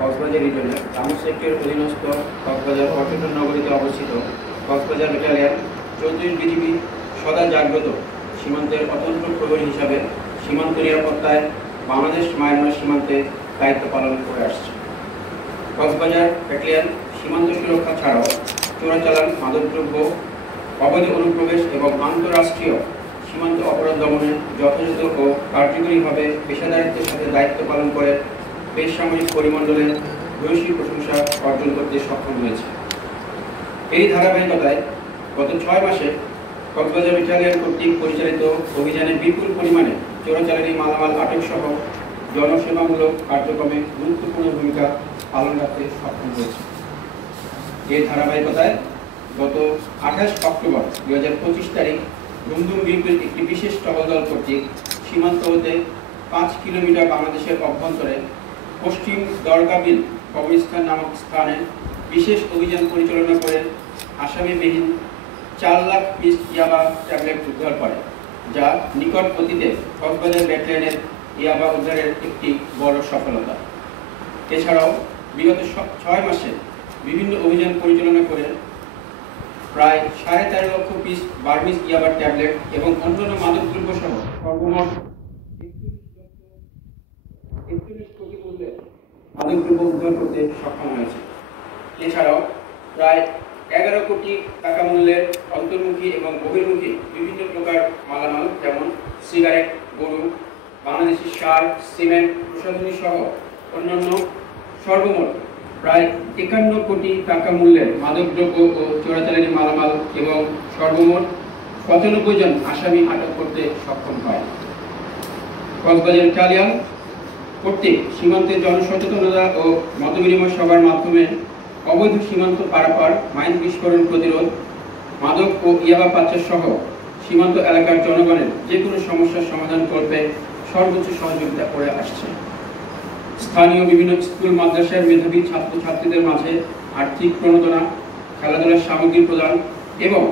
কক্সবাজার রিজনের রামু সেক্টরের অধীনস্থ কক্সবাজার পর্যটন নগরীতে অবস্থিত কক্সবাজার ব্যাটালিয়ন 34 বিজিবি সদা জাগ্রত সীমান্তের অতন্ত্র প্রহরী হিসাবে সীমান্ত নিরাপত্তায় বাংলাদেশ মায়ানমার সীমান্তে দায়িত্ব পালন করে আসছে। কক্সবাজার ব্যাটালিয়ন সীমান্ত সুরক্ষা ছাড়াও চোরাচালান, মাদকদ্রব্য, অবৈধ অনুপ্রবেশ এবং আন্তঃরাষ্ট্রীয় সীমান্ত অপরাধ দমনে যথাযথ ও কার্যকরীভাবে পেশাদারিত্বের সাথে দায়িত্ব পালন করে বেসামরিক পরিমণ্ডলে ভূয়সী প্রশংসা অর্জন করতে সক্ষম হয়েছে। এই ধারাবাহিকতায় গত 6 মাসে কক্সবাজার ব্যাটালিয়ন কর্তৃক পরিচালিত অভিযানে বিপুল পরিমাণে চোরাচালানি মালামাল আটক সহ জনসেবামূলক কার্যক্রমে গুরুত্বপূর্ণ ভূমিকা পালন করতে সক্ষম হয়েছে। এই ধারাবাহিকতায় গত 28 অক্টোবর 2025 তারিখ ডুমডুম বিএনপির একটি বিশেষ টহল দল কর্তৃক সীমান্ত হতে 5 কিলোমিটার বাংলাদেশের অভ্যন্তরে পশ্চিম দরগাবিল কবরস্থান নামক স্থানে বিশেষ অভিযান পরিচালনা করে আসামিবিহীন 4 লাখ পিস ইয়াবা ট্যাবলেট উদ্ধার করে, যা নিকট অতীতে কক্সবাজার ব্যাটালিয়নের ইয়াবা উদ্ধারের একটি বড় সফলতা। এছাড়াও বিগত 6 মাসে বিভিন্ন অভিযান পরিচালনা করে প্রায় 13.5 লক্ষ পিস বার্মিজ ইয়াবা ট্যাবলেট এবং অন্যান্য মাদকদ্রব্য সহ সর্বমোট 41 কোটি মূল্যের মাদকদ্রব্য উদ্ধার করতে সক্ষম হয়েছে। এছাড়াও প্রায় 11 কোটি টাকা মূল্যের অন্তর্মুখী এবং বহির্মুখী বিভিন্ন প্রকার মালামাল, যেমন সিগারেট, গরু, বাংলাদেশি সার, সিমেন্ট, প্রসাধনী সহ অন্যান্য সর্বমোট প্রায় 51 কোটি টাকা মূল্যের মাদকদ্রব্য ও চোরাচালানি মালামাল এবং সর্বমোট 95 জন আসামি আটক করতে সক্ষম হয়। কক্সবাজার ব্যাটালিয়ন কর্তৃক সীমান্তে জনসচেতনতা ও মতবিনিময় সভার মাধ্যমে অবৈধ সীমান্ত পারাপার, মাইন বিস্ফোরণ প্রতিরোধ, মাদক ও ইয়াবা পাচার সহ সীমান্ত এলাকার জনগণের যে কোনো সমস্যার সমাধান করতে সর্বোচ্চ সহযোগিতা করে আসছে। স্থানীয় বিভিন্ন স্কুল মাদ্রাসার মেধাবী ছাত্রছাত্রীদের মাঝে আর্থিক প্রণোদনা, খেলাধুলার সামগ্রী প্রদান এবং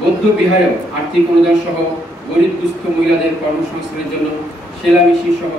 বৌদ্ধ বিহারেও আর্থিক অনুদান সহ গরিব দুস্থ মহিলাদের কর্মসংস্থানের জন্য সেলা মেশিন সহ